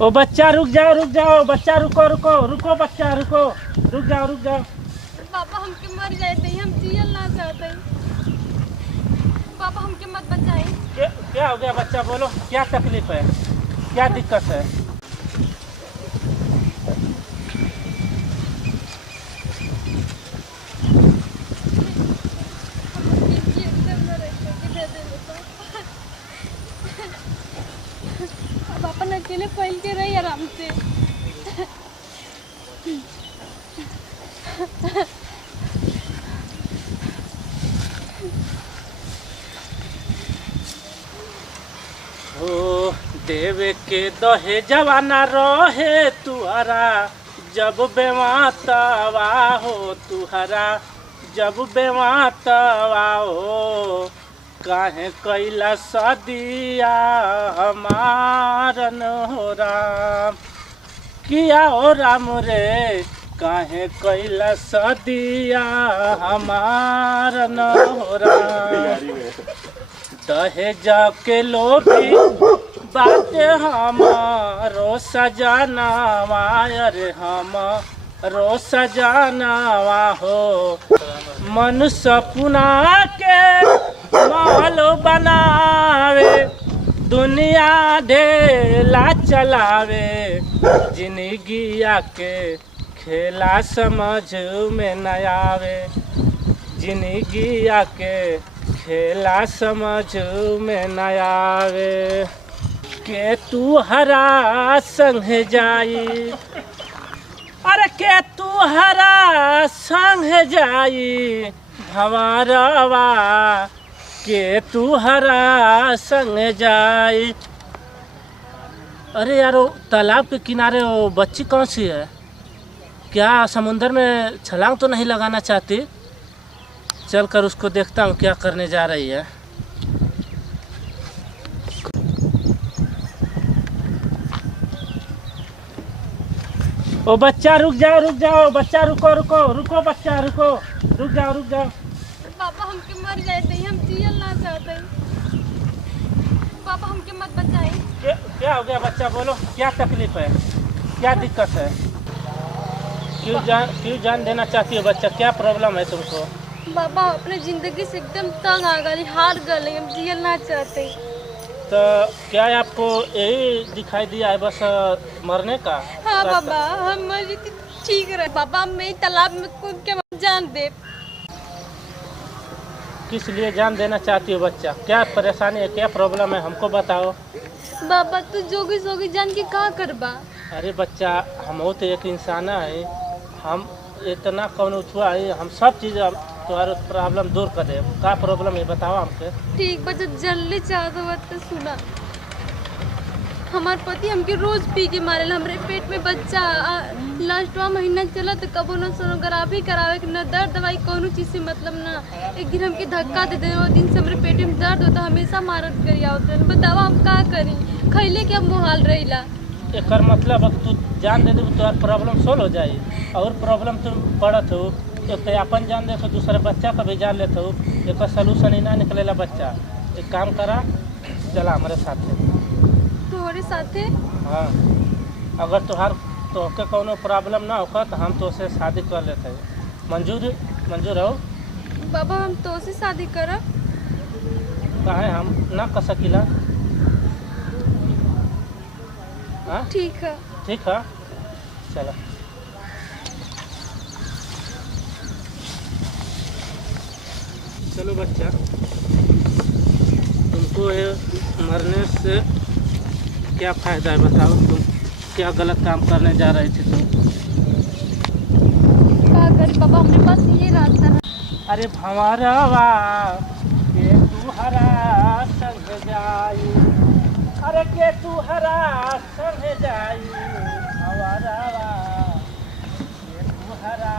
ओ बच्चा रुक जाओ बच्चा रुको रुको रुको बच्चा रुको रुक जाओ। पापा हमके मर जाते हैं, हम जियल ना चाहते हैं। पापा हमके मत बचाए। क्या हो गया बच्चा, बोलो क्या तकलीफ है, क्या दिक्कत है? अब अपन अकेले फैल के रही आराम से। ओ देवे के दहे जवाना रहे तुहरा जब बेमातवा हो, तुहरा जब बेमातवा हो, काहे कैला सदिया हमारन हो राम, किया हो राम रे काहे कैला सदिया हमारन हो राम। दहेज के लोभी बाटे हमारो सजनावा, अरे हमारो सजनावा हो, मन सपना के महल बनावे, दुनिया ढेला चलावे, जिंदगिया के खेला समझ में न आवे, जिंदगिया के खेला समझ में न आवे। के तू हरा संग जाई, अरे के तू हरा संग जाई भंवरवा, के तू हरा संग जाई। अरे यार वो तालाब के किनारे वो बच्ची कौन सी है? क्या समुंदर में छलांग तो नहीं लगाना चाहती? चल कर उसको देखता हूँ क्या करने जा रही है। ओ बच्चा रुक जाओ बच्चा रुको बच्चा रुक जाओ। पापा हमके मर जाते हैं, हम जियल ना चाहते हैं। पापा हमके मत बचाए। क्या हो गया बच्चा, बोलो क्या तकलीफ है, क्या दिक्कत है? क्यों जान देना चाहती हो बच्चा, क्या प्रॉब्लम है तुमको? बाबा अपने जिंदगी से एकदम तंग आ गए, हार गए, हम जियल ना चाहते। तो क्या आपको यही दिखाई दिया है बस मरने का? हाँ बाबा हम मरी थी, ठीक रहे। बाबा मैं तालाब में कूद के जान दे। किस लिए जान देना चाहती हो बच्चा, क्या परेशानी है, क्या प्रॉब्लम है, हमको बताओ। बाबा तू जोगी जोगी जान के कहाँ करबा? अरे बच्चा हम तो एक इंसान है, हम इतना कौन उठुआ है, हम सब चीज़ तुम्हारा प्रॉब्लम दूर कर दे। क्या प्रॉब्लम है बताओ हमके। ठीक बच्चा जल्दी चाहते हो तो सुना। हमार पति हमके रोज पी के मारेला, हमरे पेट में बच्चा लास्टवा महीना चला तो कबो न सोनोग्राफी करावे के न दर्द दवाई कोनो चीज से मतलब ना। एक दिन हमके धक्का दे दे, वो दिन से हमरे पेट में दर्द होता, हमेशा मारत करी आवत। बतावा हम का करी, खैले के अब मुहाल रहीला। एक मतलब अब तू जान दे दे तो प्रॉब्लम सोल्व हो जाए, और प्रॉब्लम तुम पड़त हो तो अपन जान दे तो दूसरे बच्चा का भी जान लेते हो, एक सोल्यूशन ही ना निकलेला बच्चा। एक काम करा, चला हमारे साथे। तुम्हारे साथे? हाँ अगर तुहार तोहके कोनो प्रॉब्लम ना होगा तो हम तो उसे शादी कर लेते हैं। मंजूर हो? बाबा हम तो से शादी करब। काहे हम ना कर सकीला? हाँ ठीक है चलो। चलो बच्चा, तुमको ये मरने से क्या फ़ायदा है बताओ, तुम क्या गलत काम करने जा रहे थे तुम? क्या करे बाबा, हमारे पास ये रास्ता है। अरे भंवरवा के तू हरा संग जाई, अरे के तू हरा संग जाई भंवरवा के तू हरा